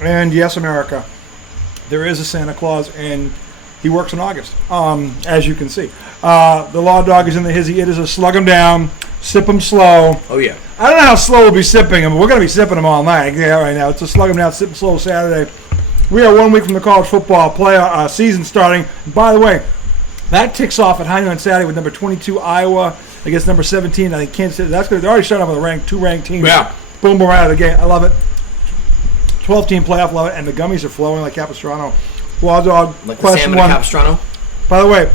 And yes, America, there is a Santa Claus, and he works in August, as you can see. The Law Dog is in the hizzy. It is a slug him down, sip him slow. Oh, yeah. I don't know how slow we'll be sipping him, but we're going to be sipping him all night. Yeah, right now. It's a slug him down, sip him slow Saturday. We are 1 week from the college football season starting. By the way, that ticks off at High Noon on Saturday with number 22 Iowa against number 17. I think Kansas City. They're already starting off with two ranked teams. Yeah. Boom, boom, right out of the gate. I love it. 12-team playoff, love it, and the gummies are flowing like Capistrano. Law Dog, like question the salmon of Capistrano. By the way,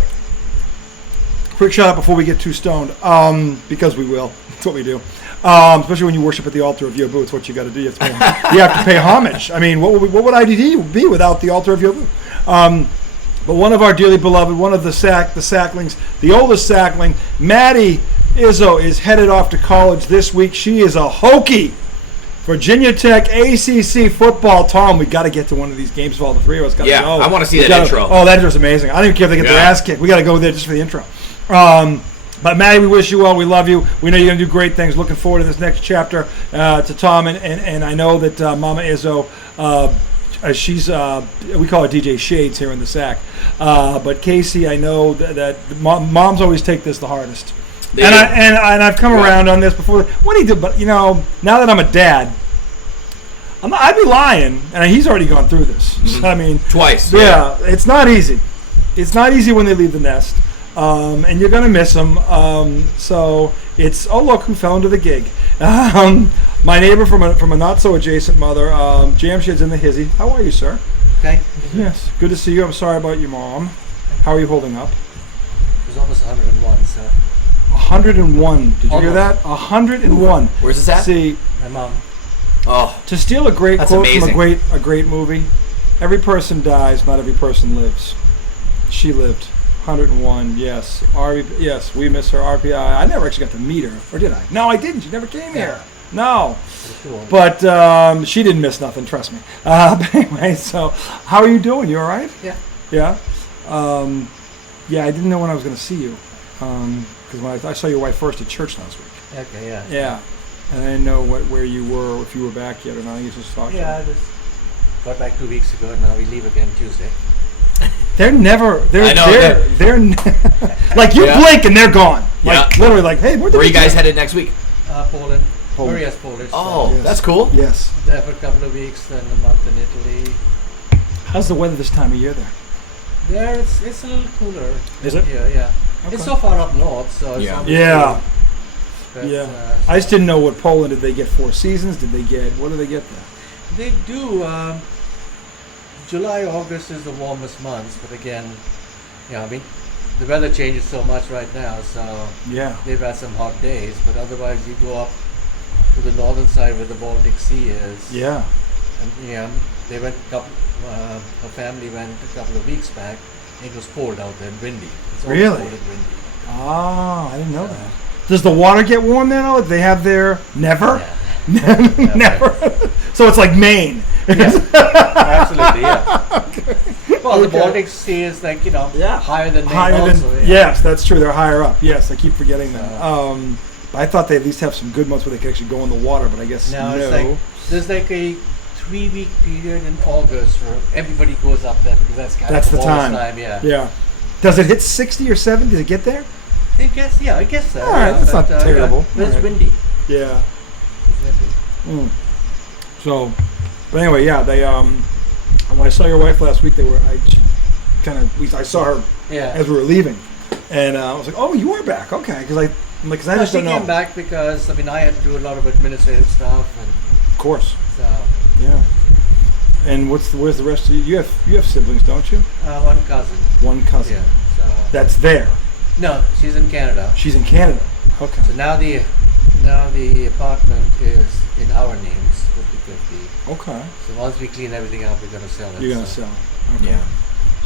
quick shout out before we get too stoned, because we will. That's what we do. Especially when you worship at the altar of Yobu, it's what you got to do. You have to pay homage. I mean, what would IDD be without the altar of Yobu? But one of our dearly beloved, one of the Sacklings, the oldest Sackling, Maddie Izzo, is headed off to college this week. She is a Hokie. Virginia Tech ACC football. Tom, we got to get to one of these games. All the three of us got to go. I want to see that intro. Oh, that intro's amazing. I don't even care if they get their ass kicked. We got to go there just for the intro. But Maddie, we wish you well. We love you. We know you're going to do great things. Looking forward to this next chapter. To Tom and I know that Mama Izzo, she's we call her DJ Shades here in the Sack. But Casey, I know that moms always take this the hardest. And I've come around on this before. What do you do? But now that I'm a dad, I'd be lying, and he's already gone through this. Mm-hmm. So, I mean, twice. Yeah, it's not easy. It's not easy when they leave the nest, and you're gonna miss them. So it's look who fell into the gig. My neighbor from a not so adjacent mother, Jamshed's in the hizzy. How are you, sir? Okay. Yes, good to see you. I'm sorry about your mom. How are you holding up? It was almost 101, so. 101. Did you hear that? 101. Where's this at? See, my mom. Oh, to steal a great that's quote amazing. from a great movie, every person dies, not every person lives. She lived. 101. Yes. Yes, we miss her. RPI. I never actually got to meet her, or did I? No, I didn't. She never came here. No. But she didn't miss nothing. Trust me. But anyway, so how are you doing? You all right? Yeah. Yeah. Yeah. I didn't know when I was going to see you. Because when I saw your wife first at church last week. Okay, yeah. Yeah. And I didn't know where you were, or if you were back yet or not. You just talked. Yeah, I just got back 2 weeks ago, and now we leave again Tuesday. They're never. They're like you Yeah. blink and they're gone. Like Yeah. literally, like, hey, where are you guys headed next week? Poland. Poland. Maria's Polish. Oh, Yes. that's cool. Yes. There for a couple of weeks, then a month in Italy. How's the weather this time of year there? There, it's a little cooler. Is it? Yeah. Okay. It's so far up north, so it's Yeah. almost Yeah. cool. But, Yeah. I just didn't know what Poland, did they get 4 seasons? Did they get, what do they get there? They do. July, August is the warmest months, but again, I mean, the weather changes so much right now, so Yeah. they've had some hot days, but otherwise you go up to the northern side where the Baltic Sea is. Yeah. And they went her family went a couple of weeks back. It was cold out there and windy. It's always Really? cold and windy. Oh, I didn't know that. Does the water get warm then? Oh, they have their never? Yeah. Never. So it's like Maine. Absolutely, yeah. Okay. Well, the Okay. Baltic Sea is like, higher than Maine also. Yes, that's true. They're higher up. Yes, I keep forgetting that. I thought they at least have some good months where they could actually go in the water, but I guess No, no. it's like, there's like a 3-week period in August where everybody goes up there because that's kind That's of the warmest time. Yeah. Yeah. Does it hit 60 or 70? Does it get there? It gets so. All right, that's not terrible. Yeah. But it's All right. windy. Yeah. It's windy. So, but anyway, yeah, they when I saw your wife last week, I saw her Yeah. as we were leaving, and I was like, oh, you are back, okay, because I just She don't know. came back because I had to do a lot of administrative stuff, and Of course, so yeah. And where's the rest of you? You have siblings, don't you? one cousin. One cousin. Yeah. So That's there. no, she's in Canada. She's in Canada. Okay. So now the apartment is in our names, 50-50. Okay. So once we clean everything up, we're gonna sell it. You're gonna so. sell. Okay. Yeah.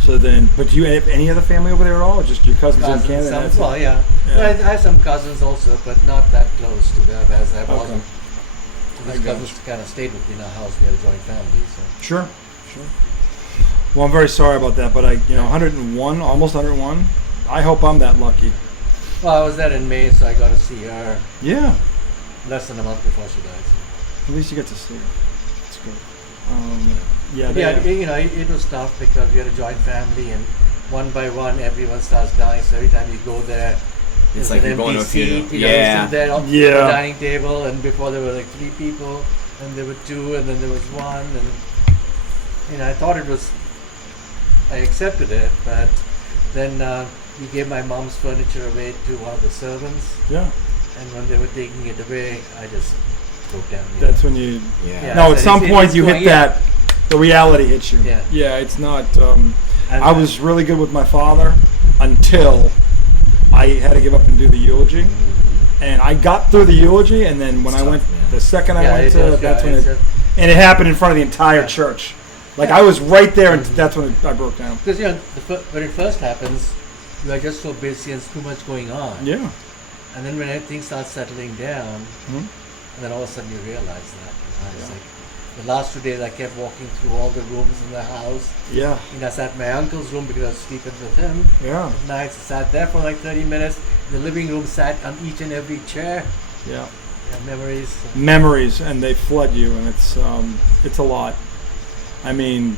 So then, but do you have any other family over there at all, or just your cousins in Cousins, Canada? some, That's it? well, yeah. Yeah. But I have some cousins also, but not that close to them as I wasn't. I These got cousins kind of stayed with me in our house. We had a joint family, so. Sure. Well, I'm very sorry about that, but 101, almost 101. I hope I'm that lucky. Well, I was there in May, so I got to see her Yeah. less than a month before she died. So. At least you get to see her. That's good. Yeah, it was tough because we had a joint family, and one by one, everyone starts dying. So every time you go there, It's there's like an you're going empty to a funeral. seat. You know, you sit there on the Yeah. dining table, and before there were like 3 people, and there were 2, and then there was 1, and I thought it was. I accepted it, but then we gave my mom's furniture away to one of the servants, Yeah. and when they were taking it away, I just broke down. That's when you. Yeah. No, so at some it's point you going- hit that. The reality hits you. Yeah. Yeah, it's not. And I was really good with my father until I had to give up and do the eulogy. And I got through the eulogy, and then when It's I tough, went, man. the second I Yeah, went it to, does, that's yeah, when it's it, and it happened in front of the entire church. Like I was right there, and that's when I broke down. Because when it first happens, you are just so busy and too much going on. Yeah. And then when everything starts settling down, Mhm. and then all of a sudden you realize that. It's like the last 2 days I kept walking through all the rooms in the house. Yeah. I sat in my uncle's room because I was sleeping with him. Yeah. At night, sat there for like 30 minutes. In the living room, sat on each and every chair. Yeah. Memories. Memories, and they flood you, and it's a lot. I mean,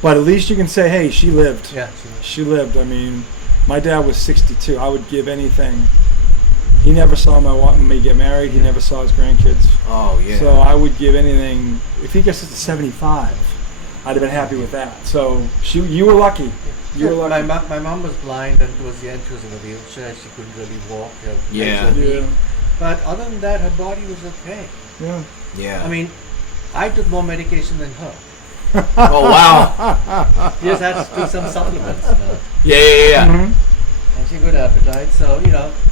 but at least you can say, hey, she lived. Yeah. She lived. I mean, my dad was 62. I would give anything. He never saw me get married. He never saw his grandkids. Oh yeah. So I would give anything. If he gets us to 75, I'd have been happy with that. So you were lucky. You were lucky. My mom was blind, and towards the end she was in a wheelchair. She couldn't really walk. Her legs Yeah. were Yeah. weak. But other than that, her body was okay. Yeah. Yeah. I mean, I took more medication than her. Oh wow. She just had to take some supplements. Yeah. Mhm. And she had good appetite. So,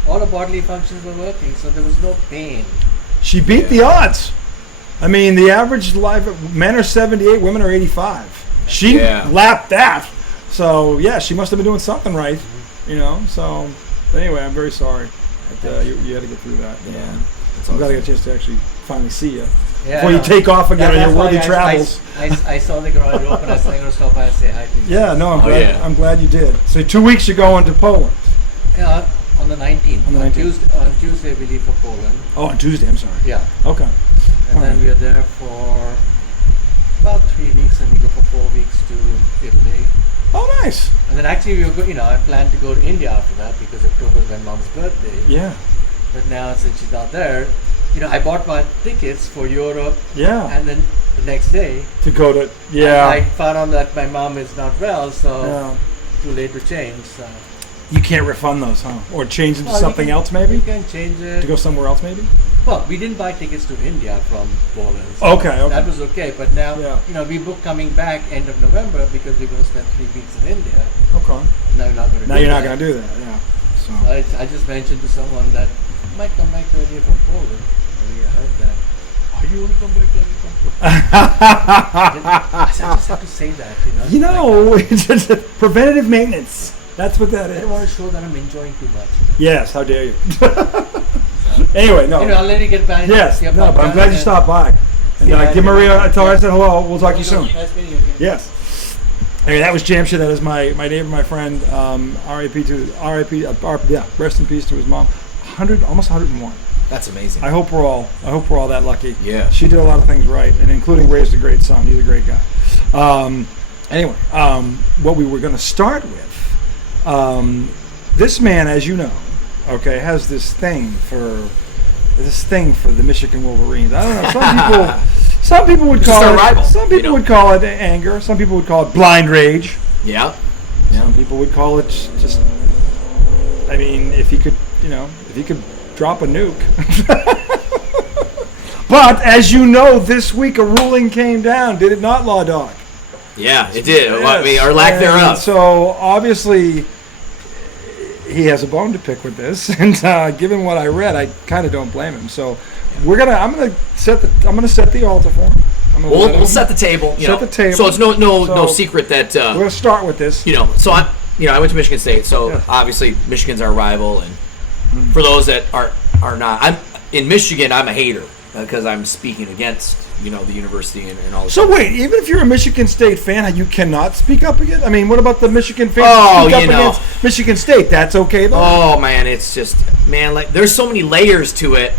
all her bodily functions were working. So there was no pain. She beat the odds. I mean, the average life men are 78, women are 85. She lapped that. So yeah, she must have been doing something right. So anyway, I'm very sorry that you had to get through that. Yeah. I'm glad I got a chance to actually finally see you Yeah, before you take off again on That's your why worthy I- travels. I saw the garage open. I said, I'm going to stop by and say hi to you. Yeah, no, I'm Oh, glad. yeah. I'm glad you did. So 2 weeks you're going to Poland. Yeah, on the 19th. On the 19th. On Tuesday, we leave for Poland. Oh, on Tuesday. I'm sorry. Yeah. Okay. And All then right. we are there for about 3 weeks, and we go for 4 weeks to Italy. Oh, nice. And then actually, I planned to go to India after that because October is my mom's birthday. Yeah. But now, since she's not there, I bought my tickets for Europe, Yeah. and then the next day, To go to I found out that my mom is not well, so Yeah. too late to change. So. You can't refund those, huh? Or change them to Well, something you can- else, maybe? You can change it. To go somewhere else, maybe? Well, we didn't buy tickets to India from Poland. So Okay. that was okay. But now, Yeah. we booked coming back end of November because we're going to spend 3 weeks in India. Okay. Now we're not going to. Now you're not going to do that. Yeah. So. I just mentioned to someone that I might come back earlier from Poland. And I heard that. Are you going to come back earlier from Poland? I just have to say that. It's just preventative maintenance. That's what that I is. don't want to show that I'm enjoying too much. Yes. How dare you? Anyway, no. I'll let you get back. Yes. Yeah, No, but I'm glad you stopped by. And Yeah, give Maria. I tell her I said hello. We'll talk to you soon. Nice meeting you again. Yes. Anyway, that was Jamshid. That is my neighbor, my friend. Rest in peace to his mom. 100, almost 101. That's amazing. I hope we're all that lucky. Yeah. She did a lot of things right, and including raised a great son. He's a great guy. Anyway, what we were going to start with, this man, as you know, has this thing for the Michigan Wolverines. I don't know. Some people would Just call their it. rival, Some people would call it anger. Some people would call it blind rage. Yeah. Some people would call it just. I mean, if he could drop a nuke. But as you know, this week a ruling came down. Did it not, Law Dog? Yeah, it did. Yes. Or lack And thereof. So obviously, he has a bone to pick with this, and given what I read, I kind of don't blame him. So I'm gonna set the altar for him. We'll set the table. Set the table. So it's no So- secret that We're gonna start with this. So I went to Michigan State. So Yeah. obviously Michigan's our rival, and for those that are not, I'm in Michigan. I'm a hater because I'm speaking against the university and all. So wait, even if you're a Michigan State fan, you cannot speak up against. I mean, what about the Michigan fans Oh, who speak up you know. against Michigan State? That's okay though. Oh man, it's just like there's so many layers to it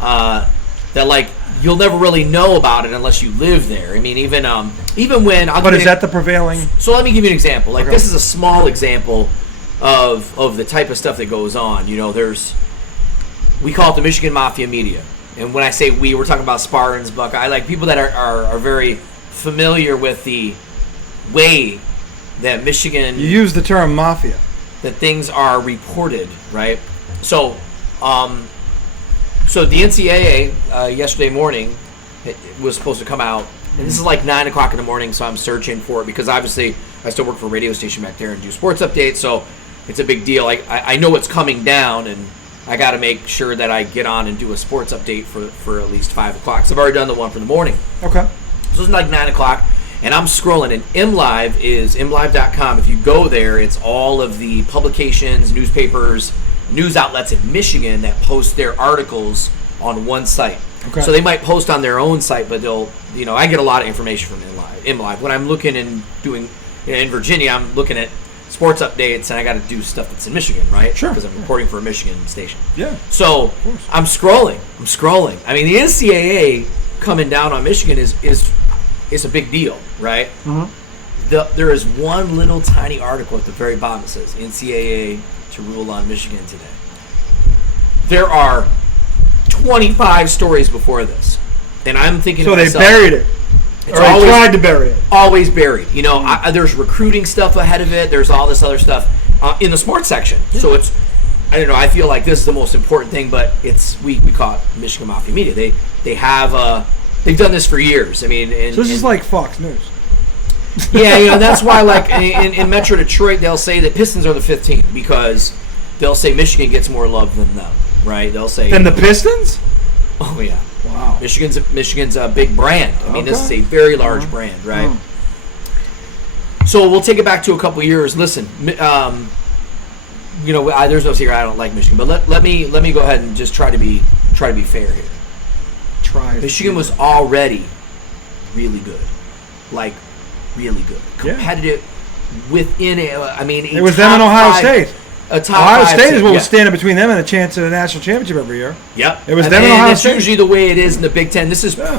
that like you'll never really know about it unless you live there. I mean, even when But is that the prevailing? So let me give you an example. Like Okay. this is a small example of the type of stuff that goes on. You know, we call it the Michigan Mafia media. And when I say we're talking about Spartans, Buckeye, like people that are very familiar with the way that Michigan, You use the term mafia. that things are reported, right? So, so the NCAA yesterday morning it was supposed to come out, and this is like 9 o'clock in the morning, so I'm searching for it because obviously I still work for a radio station back there and do sports updates, so it's a big deal. I know it's coming down, and I got to make sure that I get on and do a sports update for at least 5 o'clock. So I've already done the one for the morning. Okay. So it's like 9 o'clock, and I'm scrolling, and MLive is MLive.com. If you go there, it's all of the publications, newspapers, news outlets in Michigan that post their articles on one site. Okay. So they might post on their own site, but I get a lot of information from MLive. When I'm looking and doing, in Virginia, I'm looking at sports updates, and I got to do stuff that's in Michigan, right? Sure. Because I'm reporting for a Michigan station. Yeah. So I'm scrolling. I mean, the NCAA coming down on Michigan is a big deal, right? Mm-hmm. There is one little tiny article at the very bottom that says NCAA to rule on Michigan today. There are 25 stories before this, and I'm thinking So to they myself, buried it. It's Or they always tried to bury it. always buried. You know, there's recruiting stuff ahead of it. There's all this other stuff in the sports section. So it's, I don't know. I feel like this is the most important thing, but we call it Michigan Mafia Media. They have they've done this for years. I mean, So this is like Fox News. yeah, you know, that's why like in Metro Detroit they'll say that Pistons are the 5th team because they'll say Michigan gets more love than them, right? They'll say And the Pistons? oh yeah. Wow. Michigan's a big brand. I mean, this is Okay. a very large brand, right? So we'll take it back to a couple years. Listen, you know, there's no secret I don't like Michigan, but let me go ahead and just try to be fair here. Michigan was already really good, like really good, Yeah. competitive within. I mean, It was them and Ohio State. A top Ohio five State is team, what yeah. was standing between them and a chance at a national championship every year. Yep. It was I them mean, and Ohio it's State. usually the way it is in the Big Ten. This is Yeah.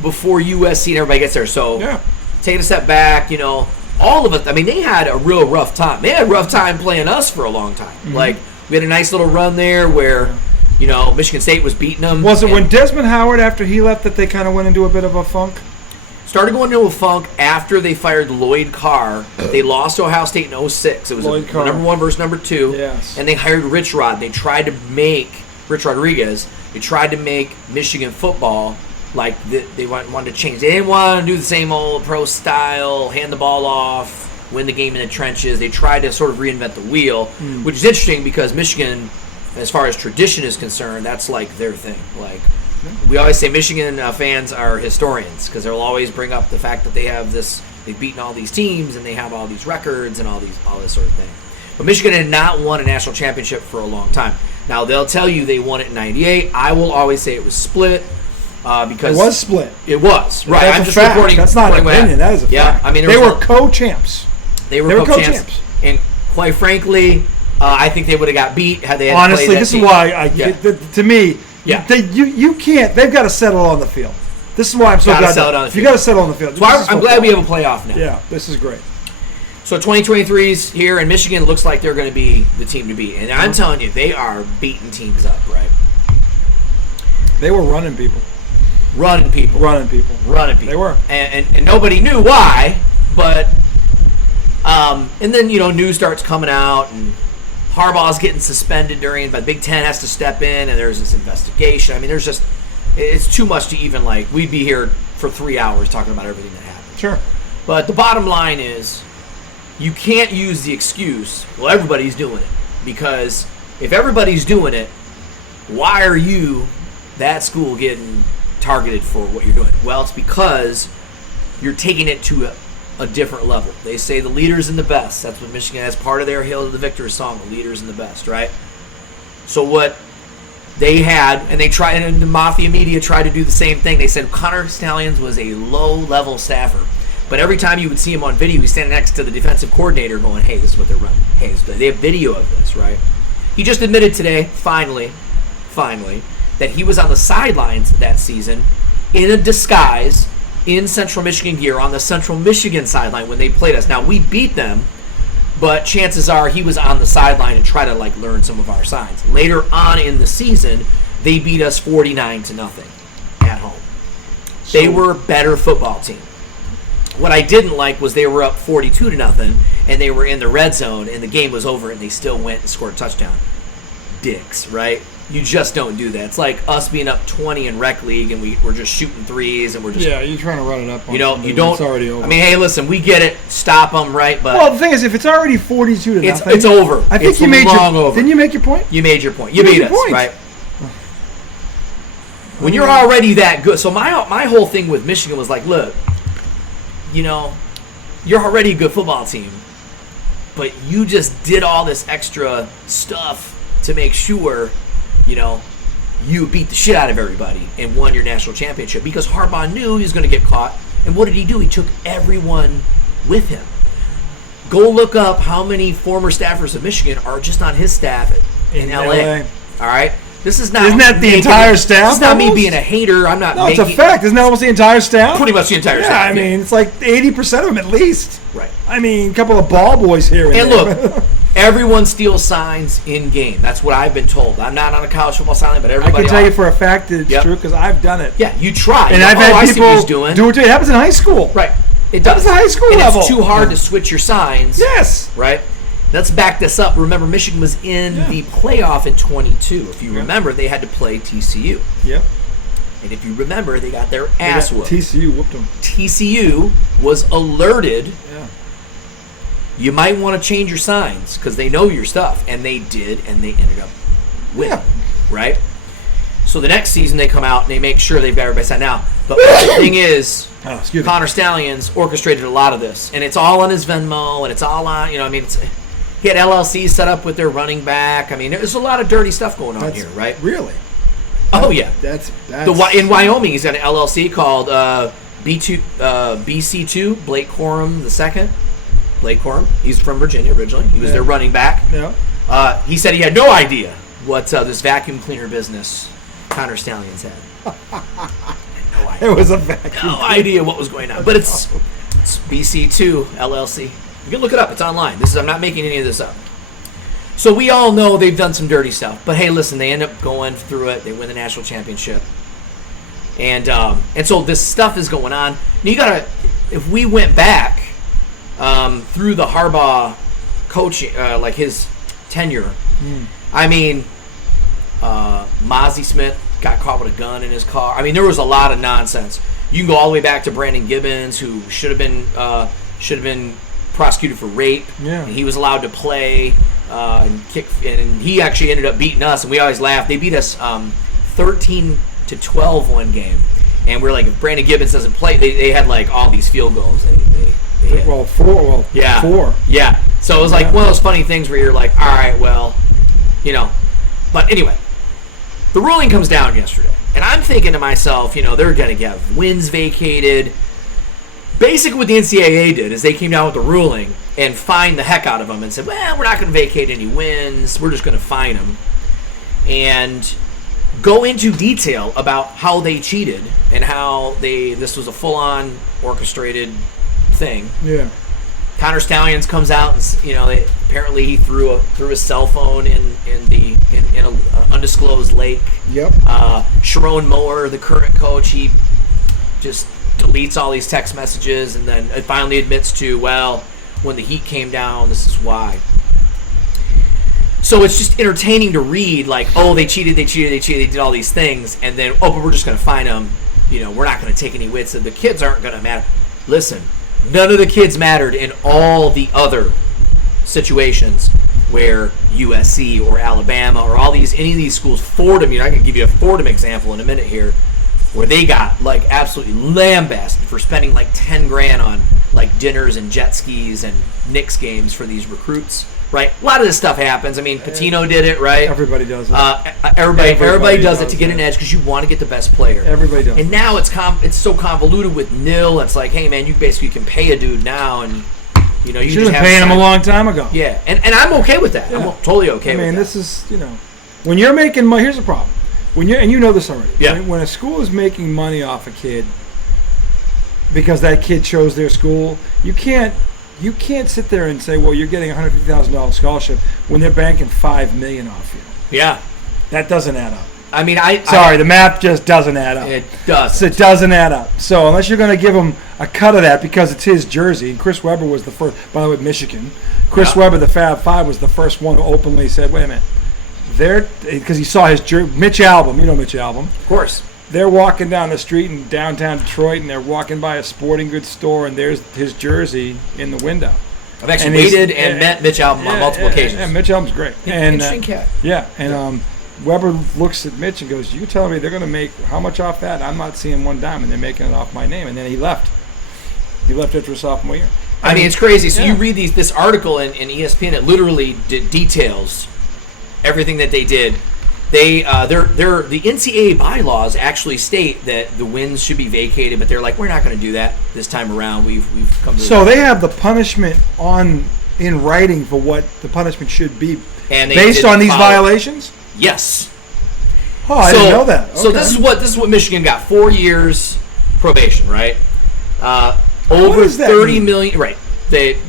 before USC and everybody gets there. So Yeah. taking a step back, you know, all of it. I mean, they had a real rough time. They had a rough time playing us for a long time. Mm-hmm. Like, we had a nice little run there where, you know, Michigan State was beating them. Was it and when Desmond Howard, after he left, that they kind of went into a bit of a funk? started going into a funk after they fired Lloyd Carr? They lost to Ohio State in 06. It was Lloyd Carr. number 1 versus number 2. Yes. And they hired Rich Rodriguez. They tried to make Michigan football like they wanted to change. They didn't want to do the same old pro style, hand the ball off, win the game in the trenches. They tried to sort of reinvent the wheel, which is interesting because Michigan, as far as tradition is concerned, that's like their thing. Like, we always say Michigan fans are historians because they'll always bring up the fact that they've beaten all these teams and they have all these records and all this sort of thing. But Michigan had not won a national championship for a long time. Now, they'll tell you they won it in 98. I will always say it was split because It was split. It was, right. That's I'm a just fact. reporting. That's not an what opinion. That is a yeah, fact. I mean, they were co-champs. They were They were co-champs. co-champs. And quite frankly, I think they would have got beat had they had Honestly, played that this team. is why Yeah. to me, Yeah. you can't. They've got to settle on the field. This is why I'm so Gotta glad. settle on the You field. got to settle on the field. So This is I'm glad we have football. a playoff now. Yeah, this is great. So 2023's here, and Michigan looks like they're going to be the team to beat. And I'm telling you, they are beating teams up, right? They were running people. Running people. Running people. They were. And nobody knew why, but and then, you know, news starts coming out, and Harbaugh's getting suspended but Big Ten has to step in, and there's this investigation. I mean, it's too much to even, like, we'd be here for 3 hours talking about everything that happened. Sure. But the bottom line is, you can't use the excuse, well, everybody's doing it. Because if everybody's doing it, why are you, that school, getting targeted for what you're doing? Well, it's because you're taking it to a different level. They say the leaders and the best. That's what Michigan has, part of their Hail to the Victor song, the leaders and the best, right? So what they had, and they tried, and the Mafia media tried to do the same thing. They said Connor Stallions was a low-level staffer. But every time you would see him on video, he's standing next to the defensive coordinator going, hey, this is what they're running. Hey, they have video of this, right? He just admitted today, finally, that he was on the sidelines that season in a disguise in Central Michigan gear on the Central Michigan sideline when they played us. Now, we beat them, but chances are he was on the sideline and tried to like learn some of our signs. Later on in the season, they beat us 49-0 at home. They were a better football team. What I didn't like was they were up 42-0 and they were in the red zone and the game was over and they still went and scored a touchdown. Dicks, right? You just don't do that. It's like us being up 20 in rec league and we're just shooting threes and we're just you're trying to run it up. On you don't. It's already over. I mean, hey, listen, we get it. Stop them, right? But well, the thing is, if it's already 42-0, it's over. I think it's you made over. Didn't you make your point? You made your point. You beat us, point. right? When you're already that good. So my whole thing with Michigan was like, look, you're already a good football team, but you just did all this extra stuff to make sure, you beat the shit out of everybody and won your national championship because Harbaugh knew he was going to get caught. And what did he do? He took everyone with him. Go look up how many former staffers of Michigan are just on his staff in LA. All right? This is not. Isn't that the entire staff? This is not me being a hater. I'm not. No, it's a fact. Isn't that almost the entire staff? Pretty much the entire staff. Yeah, I mean, it's like 80% of them at least. Right. I mean, a couple of ball boys here and there. Look, everyone steals signs in game. That's what I've been told. I'm not on a college football sideline, but everybody. I can tell you for a fact that it's true because I've done it. Yeah, you try. And I've had people do it to you. It happens in high school. Right. It does. It happens in high school level. It's too hard to switch your signs. Yes. Right. Let's back this up. Remember, Michigan was in the playoff in 22. If you remember, they had to play TCU. Yep. And if you remember, they got their ass whooped. TCU whooped them. TCU was alerted. Yeah. You might want to change your signs because they know your stuff. And they did, and they ended up winning. Right? So the next season, they come out and they make sure they've got everybody signed. Now, the thing is, Connor Stallions orchestrated a lot of this. And it's all on his Venmo, and it's all on, he had LLCs set up with their running back. I mean, there's a lot of dirty stuff going on here, right? Really? Oh, yeah. That's in Wyoming, he's got an LLC called BC2, Blake Corum II. Blake Corum. He's from Virginia originally. He was their running back. Yeah. He said he had no idea what this vacuum cleaner business Connor Stallions had. No idea. It was a vacuum. No idea what was going on. But it's BC2 LLC. You can look it up. It's online. I'm not making any of this up. So we all know they've done some dirty stuff. But hey, listen, they end up going through it. They win the national championship. And so this stuff is going on. Now if we went back through the Harbaugh coaching, like his tenure, I mean, Mozzie Smith got caught with a gun in his car. I mean, there was a lot of nonsense. You can go all the way back to Brandon Gibbons, who should have been prosecuted for rape. Yeah. And he was allowed to play and kick, and he actually ended up beating us. And we always laugh. They beat us 13-12 one game, and we're like, if Brandon Gibbons doesn't play, they had like all these field goals. They had. Well, four. Yeah. So it was like one of those funny things where you're like, all right, well, But anyway, the ruling comes down yesterday, and I'm thinking to myself, they're going to get wins vacated. Basically what the NCAA did is they came down with the ruling and fined the heck out of them and said, well, we're not going to vacate any wins. We're just going to fine them. And go into detail about how they cheated and how this was a full-on orchestrated thing. Yeah. Connor Stallions comes out and apparently he threw his cell phone in an undisclosed lake. Yep. Sharon Moore, the current coach, he just deletes all these text messages and then it finally admits to, well, when the heat came down, this is why. So it's just entertaining to read, like, oh, they cheated, they did all these things, and then, oh, but we're just going to fine them. We're not going to take any wits. The kids aren't going to matter. Listen, none of the kids mattered in all the other situations where USC or Alabama or any of these schools, Fordham, I can give you a Fordham example in a minute here, where they got like absolutely lambasted for spending like $10,000 on like dinners and jet skis and Knicks games for these recruits, right? A lot of this stuff happens. I mean, Patino did it, right? Everybody does it. Everybody does it to get an edge because you want to get the best player. Everybody does. And now it's so convoluted with nil. It's like, hey man, you basically can pay a dude now, and you should have been paying him a long time ago. Yeah, and I'm okay with that. Yeah. I'm totally okay with that. I mean, this is when you're making money. Here's the problem. and you know this already. Yeah. When a school is making money off a kid because that kid chose their school, you can't sit there and say, well, you're getting a $150,000 scholarship when they're banking $5 million off you. Yeah. That doesn't add up. I mean, the math just doesn't add up. It does. It doesn't add up. So unless you're going to give him a cut of that because it's his jersey, and Chris Webber was the first, by the way, Michigan. Chris Webber, the Fab Five, was the first one who openly said, wait a minute. Because he saw his jersey, Mitch Albom, you know Mitch Albom. Of course. They're walking down the street in downtown Detroit, and they're walking by a sporting goods store, and there's his jersey in the window. I've actually waited and met Mitch Albom on multiple occasions. Yeah, Mitch Albom's great. Interesting cat. Yeah, and Weber looks at Mitch and goes, "You telling me they're going to make how much off that? I'm not seeing one dime, and they're making it off my name." And then he left. He left after his sophomore year. I mean, it's crazy. So you read this article in ESPN. It literally details everything that they did. The NCAA bylaws actually state that the wins should be vacated, but they're like, we're not going to do that this time around. We've come to. So they have the punishment in writing for what the punishment should be, and based on these violations. Yes. Oh, I didn't know that. Okay. So this is what Michigan got: 4 years probation, right? Over $30 million. Right.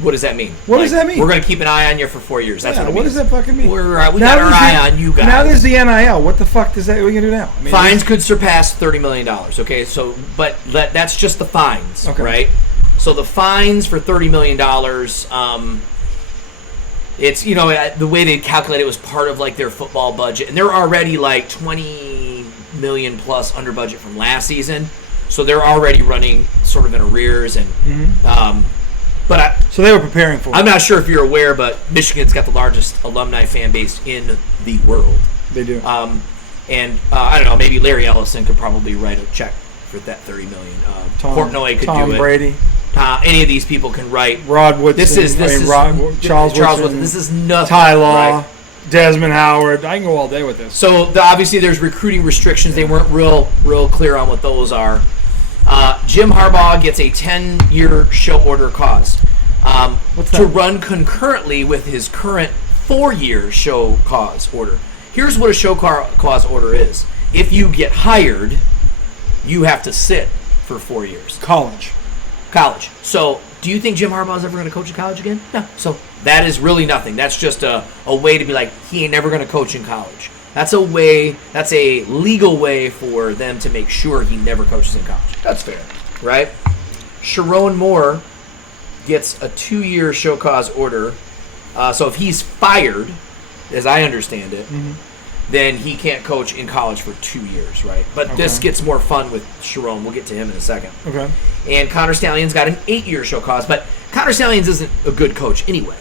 What does that mean? What does that mean? We're going to keep an eye on you for 4 years. That's what it means. What does that fucking mean? We got our eye on you guys. Now there's the NIL. What the fuck does that? What are you going to do now? I mean, fines could surpass $30 million. Okay, so that's just the fines, right? So the fines for $30 million. It's the way they calculate it was part of like their football budget, and they're already like $20 million plus under budget from last season, so they're already running sort of in arrears, and so they were preparing for it. I'm not sure if you're aware, but Michigan's got the largest alumni fan base in the world. They do. And I don't know, maybe Larry Ellison could probably write a check for that $30 million. Portnoy could do it. Tom Brady. Any of these people can write. Rod Woodson. Charles Woodson. This is nothing. Ty Law, right? Desmond Howard. I can go all day with this. So obviously there's recruiting restrictions. They weren't real clear on what those are. Jim Harbaugh gets a 10-year show order cause to run concurrently with his current 4-year show cause order. Here's what a show cause order is. If you get hired, you have to sit for 4 years. College. So do you think Jim Harbaugh is ever going to coach in college again? No. So that is really nothing. That's just a way to be like, he ain't never going to coach in college. That's a legal way for them to make sure he never coaches in college. That's fair. Right? Sharon Moore gets a 2-year show cause order. So if he's fired, as I understand it, then he can't coach in college for 2 years, right? But this gets more fun with Sharon. We'll get to him in a second. Okay. And Connor Stalions got an 8-year show cause, but Connor Stalions isn't a good coach anyway.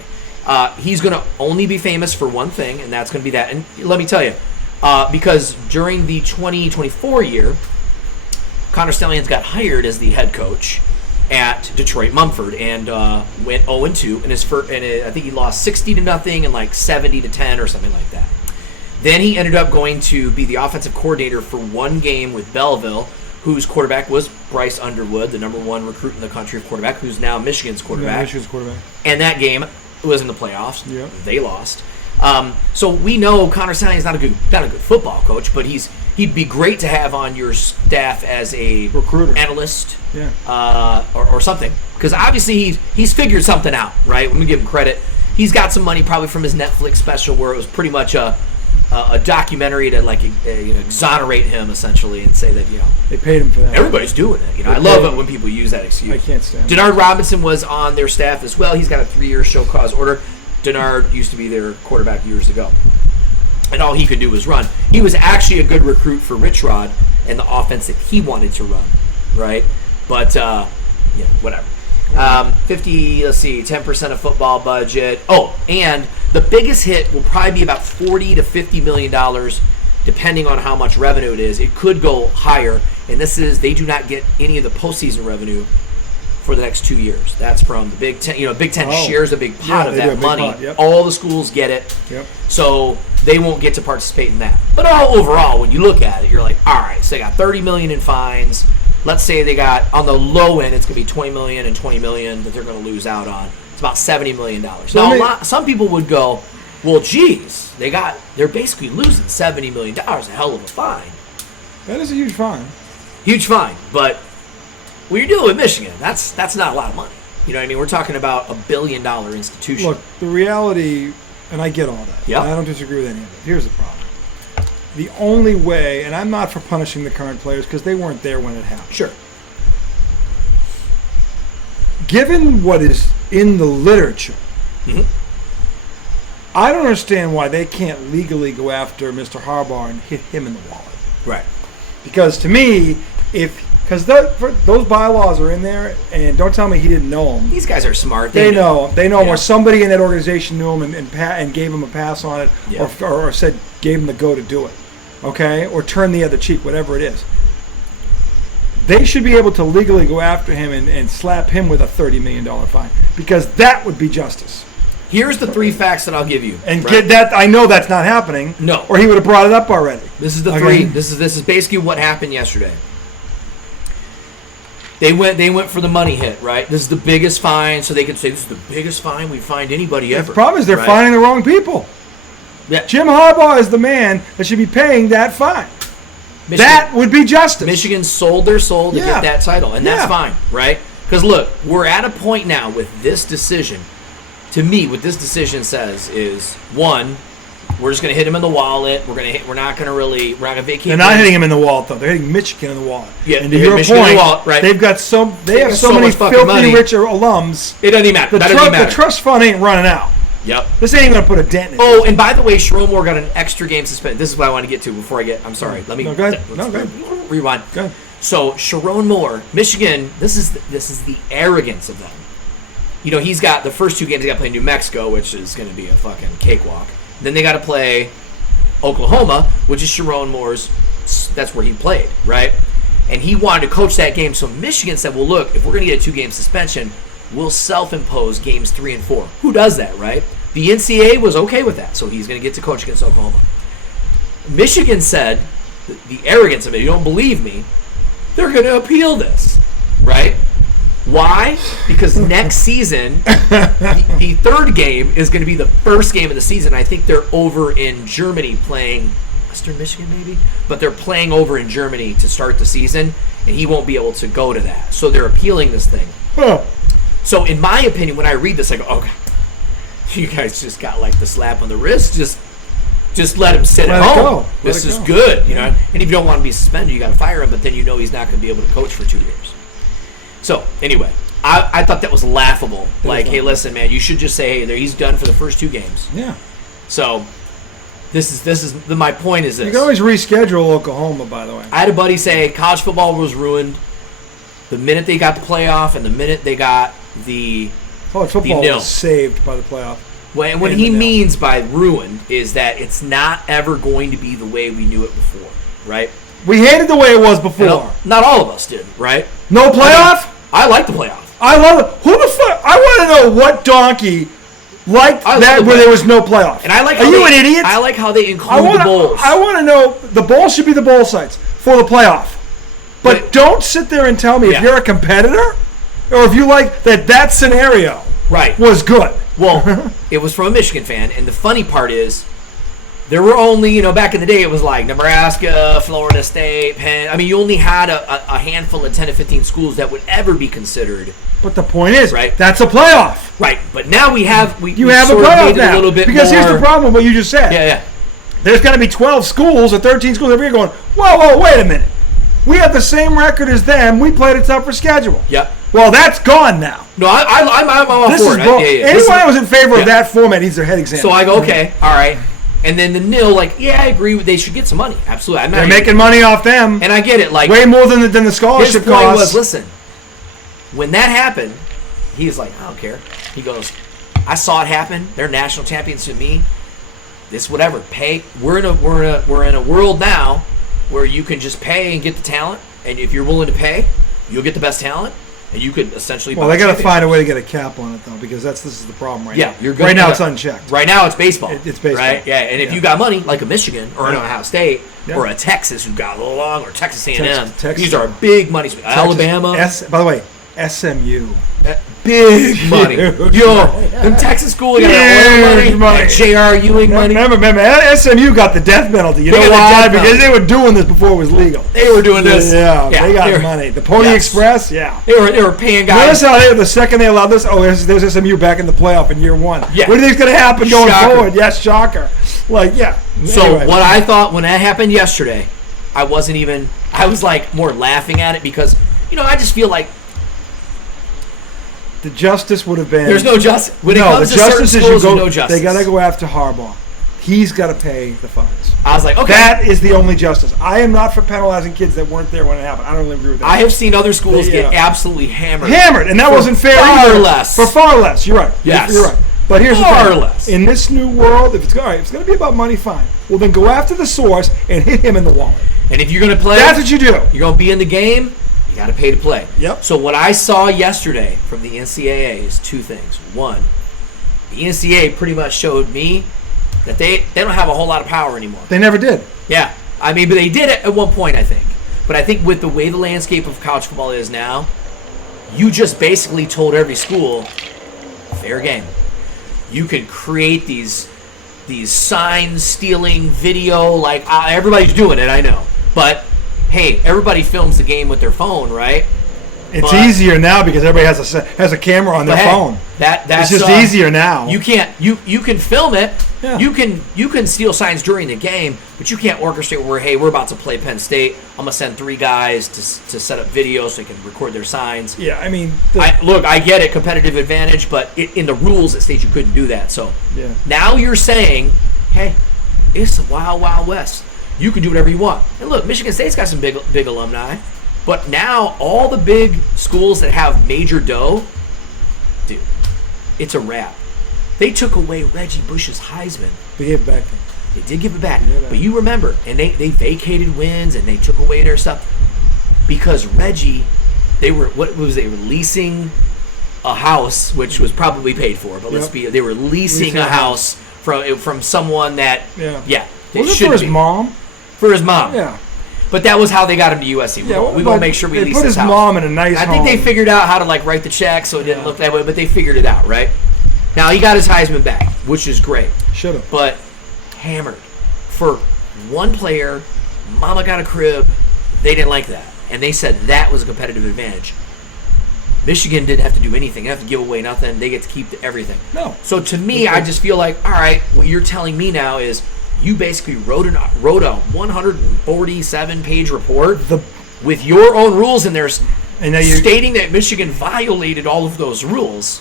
He's going to only be famous for one thing, and that's going to be that. And let me tell you, because during the 2024 year, Connor Stalions got hired as the head coach at Detroit Mumford and went 0-2 in his first. And I think he lost 60-0 and like 70-10 or something like that. Then he ended up going to be the offensive coordinator for one game with Belleville, whose quarterback was Bryce Underwood, the number 1 recruit in the country of quarterback, who's now Michigan's quarterback. Yeah, Michigan's quarterback. And that game was in the playoffs. Yep. They lost. So we know Connor Stalions is not a good football coach, but he'd be great to have on your staff as a recruiter, analyst, or something. Because obviously he's figured something out, right? Let me give him credit. He's got some money probably from his Netflix special where it was pretty much a documentary to like exonerate him essentially and say that they paid him for that. Everybody's doing it. I love it when people use that excuse. I can't stand it. Denard Robinson was on their staff as well. He's got a 3-year show cause order. Denard used to be their quarterback years ago, and all he could do was run. He was actually a good recruit for Rich Rod and the offense that he wanted to run, right? But whatever. 10% of football budget. Oh, and the biggest hit will probably be about $40 to $50 million, depending on how much revenue it is. It could go higher, and they do not get any of the postseason revenue for the next 2 years. That's from the Big Ten. Big Ten shares a big pot of that money. Pot, yep. All the schools get it. Yep. So they won't get to participate in that. But overall, when you look at it, you're like, all right, so they got $30 million in fines. Let's say they got, on the low end, it's going to be $20 million and $20 million that they're going to lose out on. It's about $70 million. Now, some people would go, well, geez, they're basically losing $70 million. A hell of a fine. That is a huge fine. Huge fine. But when you're dealing with Michigan, that's not a lot of money. You know what I mean? We're talking about $1 billion institution. Look, the reality, and I get all that. Yep. I don't disagree with any of it. Here's the problem. The only way, and I'm not for punishing the current players because they weren't there when it happened. Sure. Given what is in the literature, I don't understand why they can't legally go after Mr. Harbaugh and hit him in the wallet. Right. Because to me, because those bylaws are in there, and don't tell me he didn't know them. These guys are smart. They know. They know Yeah. where somebody in that organization knew him and gave him a pass on it, Yeah. or gave him the go to do it, okay, or turn the other cheek, whatever it is. They should be able to legally go after him and slap him with a $30 million fine, because that would be justice. Here's the 3 facts that I'll give you. And right? get that. I know that's not happening. No. Or he would have brought it up already. This is the Okay. 3. This is basically what happened yesterday. They went for the money hit, right? This is the biggest fine, so they could say this is the biggest fine we fined anybody ever. The problem is they're right? fining the wrong people. Yeah. Jim Harbaugh is the man that should be paying that fine. Michigan, That would be justice. Michigan sold their soul to Yeah. get that title, and that's Yeah. fine, right? Because look, we're at a point now with this decision. To me, what this decision says is, one, we're just going to hit him in the wallet. We're going not going to vacate. They're not hitting him in the wallet, though. They're hitting Michigan in the wallet. Yeah, and they to hit your Michigan in the point, wallet, right. they have so got so many much fucking filthy money. rich alums. It doesn't even matter. That doesn't even The matter. trust fund ain't running out. Yep. This ain't going to put a dent in it. Oh, and by the way, Sharon Moore got an extra game suspended. This is what I want to get to before I get. I'm sorry. Let me. No, go ahead. let's No, go ahead. Rewind. Go ahead. So Sharon Moore, Michigan. This is the arrogance of them. You know, he's got the first 2 games. They got to play New Mexico, which is going to be a fucking cakewalk. Then they got to play Oklahoma, which is Sharon Moore's. That's where he played, right? And he wanted to coach that game. So Michigan said, "Well, look, if we're going to get a 2-game suspension, we'll self-impose games 3 and 4." Who does that, right? The NCAA was okay with that, so he's going to get to coach against Oklahoma. Michigan said, the arrogance of it, you don't believe me, they're going to appeal this, right? Why? Because next season, the 3rd game is going to be the first game of the season. I think they're over in Germany playing Western Michigan, maybe? But they're playing over in Germany to start the season, and he won't be able to go to that. So they're appealing this thing. Huh. So in my opinion, when I read this, I go, okay, you guys just got like the slap on the wrist. Just let him sit Let at it home. go. Let This it is go. good, you Yeah. know. And if you don't want to be suspended, you got to fire him. But then you know he's not going to be able to coach for 2 years. So anyway, I thought that was laughable. Like, hey, listen, man, you should just say, hey, he's done for the first 2 games. Yeah. So this is my point is this. You can always reschedule Oklahoma, by the way. I had a buddy say college football was ruined the minute they got the playoff and the minute they got the College football nil. was saved by the playoff. What And he the nil. means by ruined is that it's not ever going to be the way we knew it before, right? We hated the way it was before. You know, not all of us did, right? No playoff? I like the playoff. I love it. Who the fuck? I want to know what donkey liked I love that the where playoff. there was no playoff. And I like Are how you they, an idiot? I like how they include the bowls. I want to know the bowl should be the bowl sites for the playoff. But don't sit there and tell me Yeah. if you're a competitor or if you like that scenario Right. was good. Well, it was from a Michigan fan, and the funny part is there were only, back in the day it was like Nebraska, Florida State, Penn. I mean, you only had a handful of 10 to 15 schools that would ever be considered. But the point is, Right. that's a playoff. Right, but now we have we You have a sort of playoff made it now. a little bit because more, here's the problem with what you just said. Yeah. There's going to be 12 schools or 13 schools every year going, whoa, wait a minute. We have the same record as them. We played a tougher schedule. Yep. Well, that's gone now. No, I'm all This for is it. bull- This is- Anyone that was in favor Yeah. of that format needs their head examined. So I go, okay, all right. And then the nil, I agree. They should get some money. Absolutely. I'm not They're even- making money off them. and I get it. Like, way more than the his scholarship point costs. was, listen, when that happened, he's like, I don't care. He goes, I saw it happen. They're national champions to me. This whatever. Pay. We're in a world now where you can just pay and get the talent. And if you're willing to pay, you'll get the best talent, and you could essentially. Well, buy they got to championships. find a way to get a cap on it though, because this is the problem right Yeah, now. you're good. Right now, Yeah. it's unchecked. Right now, it's baseball. It's baseball. Right? Yeah, and if Yeah. you got money, like a Michigan or an Ohio State Yeah. or a Texas who got a little long, or Texas A&M, Texas. these are big money. Texas, Alabama. By the way, SMU. Big money. huge Yo, money. them Texas schools got that oil Huge money, money. that J.R. Ewing money. Remember, SMU got the death penalty. You They know got the why? death Because penalty. they were doing this before it was legal. They were doing this. Yeah, they got were- money. The Pony Yes. Express, yeah. They were paying Notice guys. how the second they allowed this, there's SMU back in the playoff in year one. Yeah. What do you think's going to happen going Shocker. forward? Yes, shocker. Like, yeah. So Anyway. what I thought when that happened yesterday, I was like more laughing at it because, I just feel like the justice would have been. there's no justice. When it No, comes the to certain justice is schools, you go. there's no justice. They got to go after Harbaugh. He's got to pay the fines. I was like, okay. That is the only justice. I am not for penalizing kids that weren't there when it happened. I don't really agree with that. I have seen other schools get Yeah. absolutely hammered. And that For wasn't fair far either. less. For far less. You're right. Yes. You're right. But here's Far the thing. less. In this new world, if it's all right, if it's going to be about money, fine. Well, then go after the source and hit him in the wallet. And if you're going to play, That's what you do. you're going to be in the game, you got to pay to play. Yep. So what I saw yesterday from the NCAA is two things. One, the NCAA pretty much showed me that they don't have a whole lot of power anymore. They never did. Yeah. I mean, but they did it at one point, I think. But I think with the way the landscape of college football is now, you just basically told every school, fair game. You can create these sign stealing video, like everybody's doing it, I know. But hey, everybody films the game with their phone, right? It's But- easier now because everybody has a camera on their But hey, phone. That's It's just easier now. You can't you can film it. Yeah. You can steal signs during the game, but you can't orchestrate where, hey, we're about to play Penn State. I'm gonna send 3 guys to set up video so they can record their signs. Yeah, I mean, I get it, competitive advantage, but in the rules it states you couldn't do that. So Yeah. now you're saying, hey, it's the wild, wild west. You can do whatever you want. And look, Michigan State's got some big alumni, but now all the big schools that have major dough, dude, it's a wrap. They took away Reggie Bush's Heisman. they gave it back. They did give it back. Yeah, man. But you remember, and they vacated wins and they took away their stuff because Reggie, they were leasing a house, which was probably paid for, but Yep. they were leasing a house from someone that they Was it for shouldn't his be. mom? For his mom. Yeah. But that was how they got him to USC. We're Yeah, going to make sure we they lease put this his house. mom in a nice I think they home. figured out how to write the check so it didn't look that way, but they figured it out, right? Now he got his Heisman back, which is great. Should have. But hammered for one player, mama got a crib, they didn't like that. And they said that was a competitive advantage. Michigan didn't have to do anything. They didn't have to give away nothing. They get to keep everything. No. So to me, I just feel like, all right, what you're telling me now is you basically wrote a 147-page report with your own rules in there And now you're stating that Michigan violated all of those rules,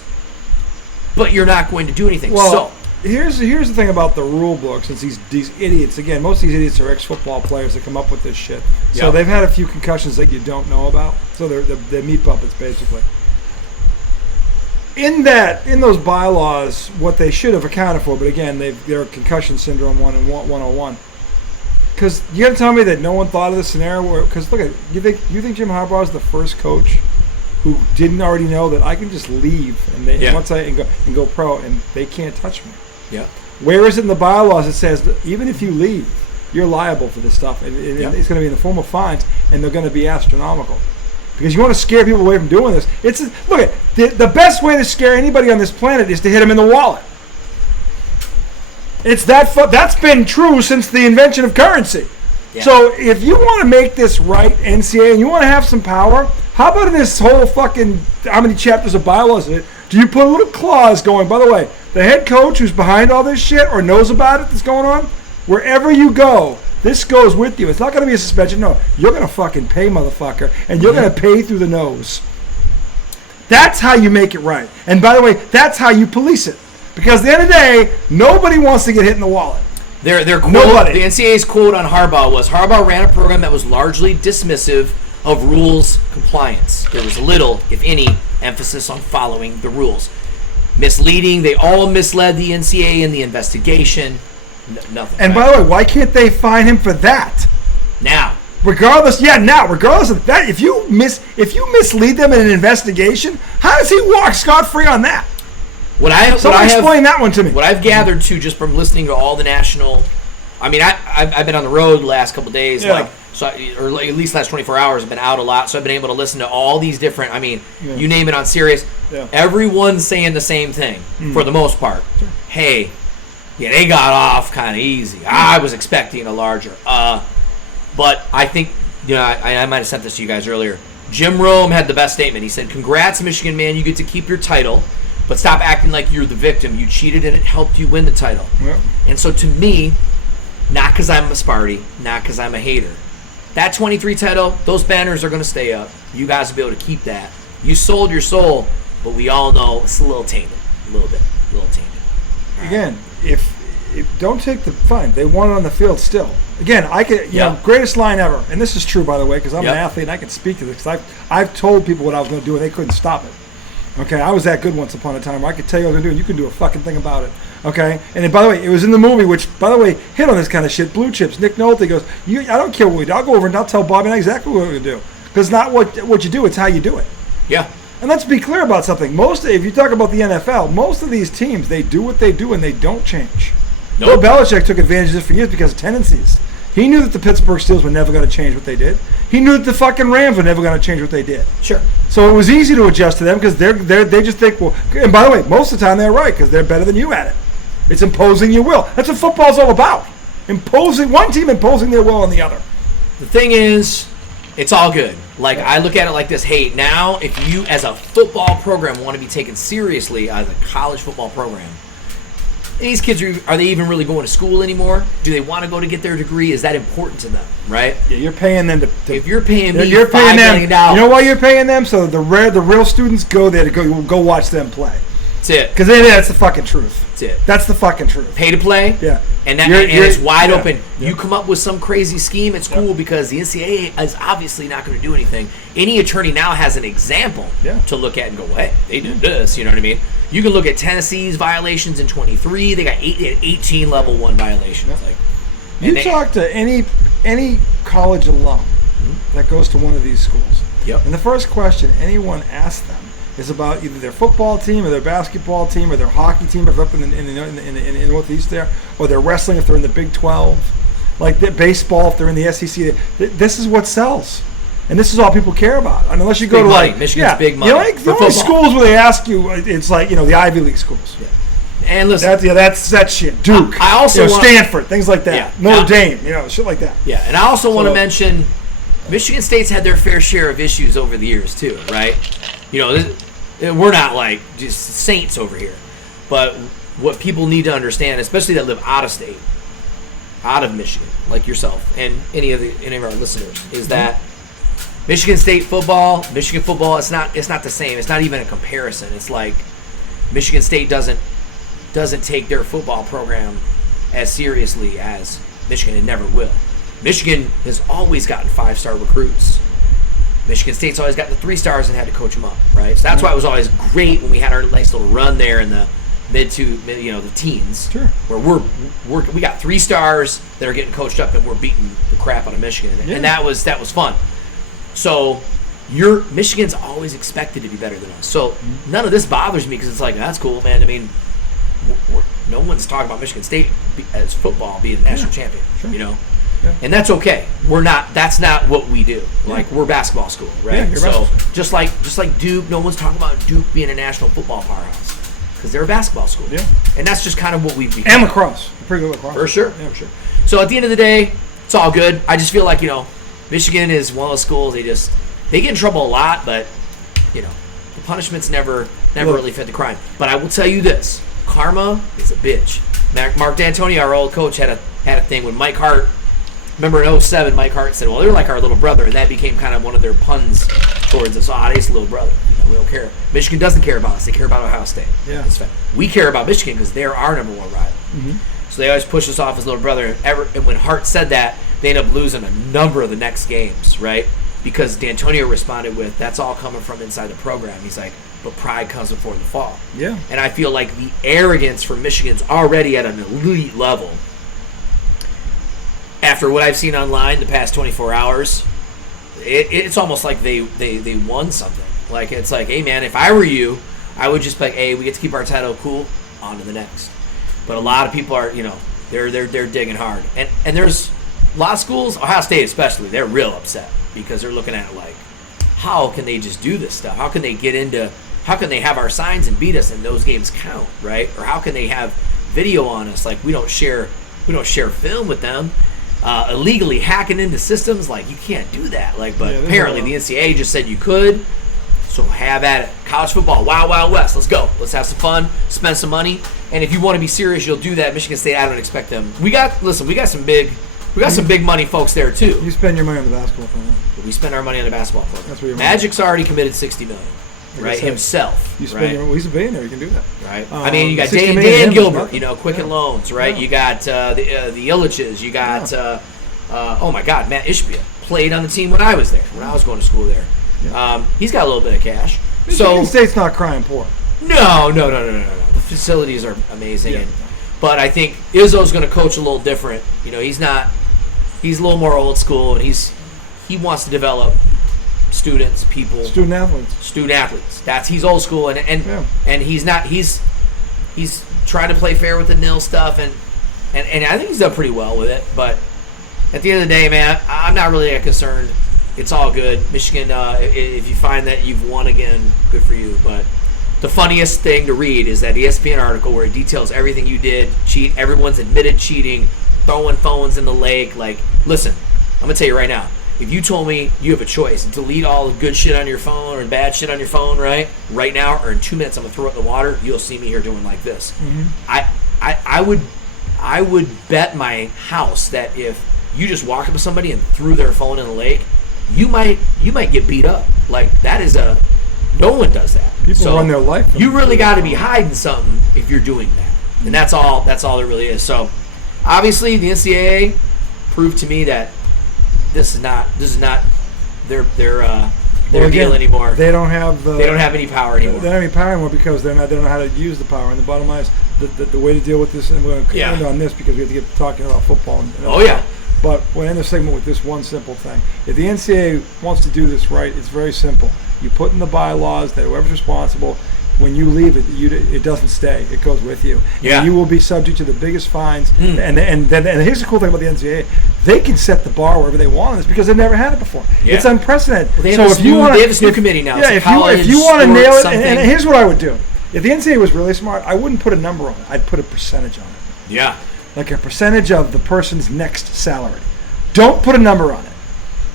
but you're not going to do anything. Well, here's the thing about the rule book. Since these idiots, again, most of these idiots are ex-football players that come up with this shit. So Yep. they've had a few concussions that you don't know about. So they're meat puppets, basically. In those bylaws, what they should have accounted for, but again, they're concussion syndrome 101. Because you got to tell me that no one thought of this scenario where, because look at you think Jim Harbaugh is the first coach who didn't already know that I can just leave and go pro and they can't touch me. yeah. Where is it in the bylaws that says that even if you leave, you're liable for this stuff, and it's going to be in the form of fines, and they're going to be astronomical. Because you want to scare people away from doing this. Look at the best way to scare anybody on this planet is to hit them in the wallet. It's that's been true since the invention of currency. Yeah. So if you want to make this right, NCAA, and you want to have some power, how about in this whole fucking how many chapters of bylaws in it? Do you put a little clause going? By the way, the head coach who's behind all this shit or knows about it that's going on, wherever you go, this goes with you. It's not going to be a suspension. No, you're going to fucking pay, motherfucker, and you're going to pay through the nose. That's how you make it right. And by the way, that's how you police it. Because at the end of the day, nobody wants to get hit in the wallet. Their quote, Nobody. the NCAA's quote on Harbaugh was, Harbaugh ran a program that was largely dismissive of rules compliance. There was little, if any, emphasis on following the rules. Misleading, they all misled the NCAA in the investigation. Nothing. And right? by the way, why can't they fine him for that? Now, Regardless of that, if you mislead them in an investigation, how does he walk scot-free on that? Someone explain that one to me. What I've gathered too, just from listening to all the national, I mean, I've been on the road the last couple of days, Yeah. like So, or at least last 24 hours, I've been out a lot, so I've been able to listen to all these different. I mean, you name it on Sirius. Yeah. Everyone's saying the same thing for the most part. Sure. Hey, yeah, they got off kind of easy. I was expecting a larger. But I think, I might have sent this to you guys earlier. Jim Rome had the best statement. He said, "Congrats, Michigan, man. You get to keep your title, but stop acting like you're the victim. You cheated and it helped you win the title." Yeah. And so to me, not because I'm a Sparty, not because I'm a hater, that 23 title, those banners are going to stay up. You guys will be able to keep that. You sold your soul, but we all know it's a little tainted. A little tainted. Again, if don't take the fine, they won it on the field still. Again, I could, you know, greatest line ever, and this is true, by the way, because I'm an athlete and I can speak to this. Because I've told people what I was going to do and they couldn't stop it. Okay, I was that good once upon a time where I could tell you what I was going to do and you couldn't do a fucking thing about it. Okay, and then, by the way, it was in the movie, which, by the way, hit on this kind of shit. Blue Chips. Nick Nolte goes, I don't care what we do. I'll go over and I'll tell Bobby exactly what we're going to do. Because it's not what you do, it's how you do it. Yeah. And let's be clear about something. If you talk about the NFL, most of these teams, they do what they do and they don't change. Nope. Bill Belichick took advantage of this for years because of tendencies. He knew that the Pittsburgh Steelers were never going to change what they did. He knew that the fucking Rams were never going to change what they did. Sure. So it was easy to adjust to them because they just think, well, and by the way, most of the time they're right because they're better than you at it. It's imposing your will. That's what football's all about. One team imposing their will on the other. The thing is, it's all good. Like, I look at it like this. Hey, now if you as a football program want to be taken seriously as a college football program, these kids, are they even really going to school anymore? Do they want to go to get their degree? Is that important to them, right? Yeah, you're paying them to if you're paying me you're $5 paying million, them. You know why you're paying them? So the real students go there to go watch them play. That's it. Because that's the fucking truth. That's it. That's the fucking truth. Pay to play. Yeah. And it's wide open. Yeah. You come up with some crazy scheme, it's cool because the NCAA is obviously not going to do anything. Any attorney now has an example to look at and go, hey, they did this. You know what I mean? You can look at Tennessee's violations in 23. They got 18 level 1 violations. Yeah. You talk to any college alum that goes to one of these schools. Yep. And the first question anyone asks them is about either their football team or their basketball team or their hockey team if they're up in the Northeast there, or their wrestling if they're in the Big 12, like the baseball if they're in the SEC. This is what sells. And this is all people care about. And unless you go to money. Michigan's big money. The only schools where they ask you, it's like, the Ivy League schools. Yeah. And listen, that's shit. Duke, I also Stanford, things like that. Notre Dame, shit like that. Yeah, and I also want to mention Michigan State's had their fair share of issues over the years too, right? We're not like just saints over here, but what people need to understand, especially that live out of state, out of Michigan, like yourself and any of our listeners, is that Michigan football, it's not the same. It's not even a comparison. It's like Michigan State doesn't take their football program as seriously as Michigan and never will. Michigan has always gotten 5-star recruits. Michigan State's always got the 3 stars and had to coach them up, right? So that's why it was always great when we had our nice little run there in the the teens, sure, where we got 3 stars that are getting coached up and we're beating the crap out of Michigan, and that was fun. So Michigan's always expected to be better than us. So none of this bothers me because it's like, that's cool, man. I mean, no one's talking about Michigan State as football being a national champion, sure. Yeah. And that's okay. That's not what we do. Like, we're a basketball school, right? Yeah, just like Duke, no one's talking about Duke being a national football powerhouse because they're a basketball school. Yeah. And that's just kind of what we've become. And lacrosse. Pretty good lacrosse. For sure. Yeah, for sure. So at the end of the day, it's all good. I just feel like, Michigan is one of those schools, they get in trouble a lot, but, the punishments never really fit the crime. But I will tell you this, karma is a bitch. Mark D'Antoni, our old coach, had a thing when Mike Hart. Remember in 07, Mike Hart said, well, they're like our little brother, and that became kind of one of their puns towards us. They's a little brother. We don't care. Michigan doesn't care about us. They care about Ohio State. Yeah. It's fine. We care about Michigan because they're our number 1 rival. Mm-hmm. So they always push us off as little brother. And when Hart said that, they ended up losing a number of the next games, right? Because D'Antonio responded with, that's all coming from inside the program. He's like, but pride comes before the fall. Yeah. And I feel like the arrogance for Michigan's already at an elite level. After what I've seen online the past 24 hours, it's almost like they won something. Like, it's like, hey, man, if I were you, I would just be like, hey, we get to keep our title, cool, on to the next. But a lot of people are, they're digging hard. And there's a lot of schools, Ohio State especially, they're real upset because they're looking at it like, how can they just do this stuff? How can they have our signs and beat us and those games count, right? Or how can they have video on us? Like we don't share film with them. Illegally hacking into systems, like you can't do that. Like, but apparently the NCAA just said you could. So have at it. College football, Wild Wild West. Let's go. Let's have some fun. Spend some money. And if you want to be serious, you'll do that. Michigan State, I don't expect them. We got some big money folks there too. You spend your money on the basketball program. We spend our money on the basketball program. That's what you're Magic's already committed $60 million, right? Himself. You spend your, well, he's a billionaire. You can do that, right? I mean, you got Dan Gilbert, Quicken Loans, right? You got the Illiches. You got oh my God, Matt Ishbia played on the team when I was there, when I was going to school there. Yeah. He's got a little bit of cash. Michigan State's not crying poor. No. The facilities are amazing, but I think Izzo's going to coach a little different. He's a little more old school, and he wants to develop student athletes. He's old school, and he's not. He's trying to play fair with the nil stuff, and I think he's done pretty well with it. But at the end of the day, man, I'm not really that concerned. It's all good. Michigan, if you find that you've won again, good for you. But the funniest thing to read is that ESPN article where it details everything you did, cheat, everyone's admitted cheating, throwing phones in the lake. Like, listen, I'm going to tell you right now, if you told me you have a choice, delete all the good shit on your phone or bad shit on your phone right now, or in 2 minutes I'm going to throw it in the water, you'll see me here doing like this. Mm-hmm. I would bet my house that if you just walked up to somebody and threw their phone in the lake, you might get beat up. Like, that is no one does that. People run their life. You really got to be hiding something if you're doing that, and that's all there really is. So, obviously, the NCAA proved to me that this is not their deal anymore. They don't have any power anymore. They don't have any power anymore because they don't know how to use the power. And the bottom line is the way to deal with this. And we're going to end on this because we have to get talking about football. But we'll end the segment with this one simple thing. If the NCAA wants to do this right, it's very simple. You put in the bylaws that whoever's responsible, when you leave it doesn't stay. It goes with you. Yeah. And you will be subject to the biggest fines. And here's the cool thing about the NCAA. They can set the bar wherever they want on this because they've never had it before. Yeah. It's unprecedented. Well, they have this new committee now. Yeah, if you want to nail it, and here's what I would do. If the NCAA was really smart, I wouldn't put a number on it. I'd put a percentage on it. Yeah. Like a percentage of the person's next salary. Don't put a number on it,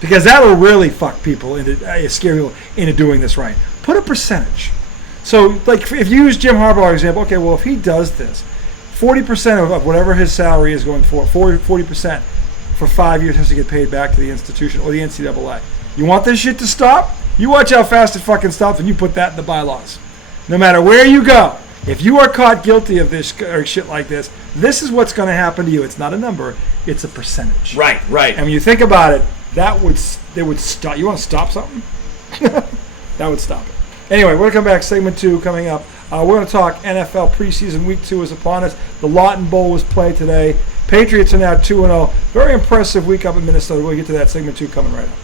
because that'll really fuck people scare people into doing this right. Put a percentage. So, like, if you use Jim Harbaugh's example, okay, well, if he does this, 40% of whatever his salary is going for, 40% for 5 years has to get paid back to the institution or the NCAA. You want this shit to stop? You watch how fast it fucking stops when you put that in the bylaws. No matter where you go, if you are caught guilty of this or shit like this is what's going to happen to you. It's not a number; it's a percentage. Right. And when you think about it, they would stop. You want to stop something? That would stop it. Anyway, we're going to come back. Segment 2 coming up. We're going to talk NFL preseason. Week 2 is upon us. The Lawton Bowl was played today. Patriots are now 2-0. Very impressive week up in Minnesota. We'll get to that. Segment 2 coming right up.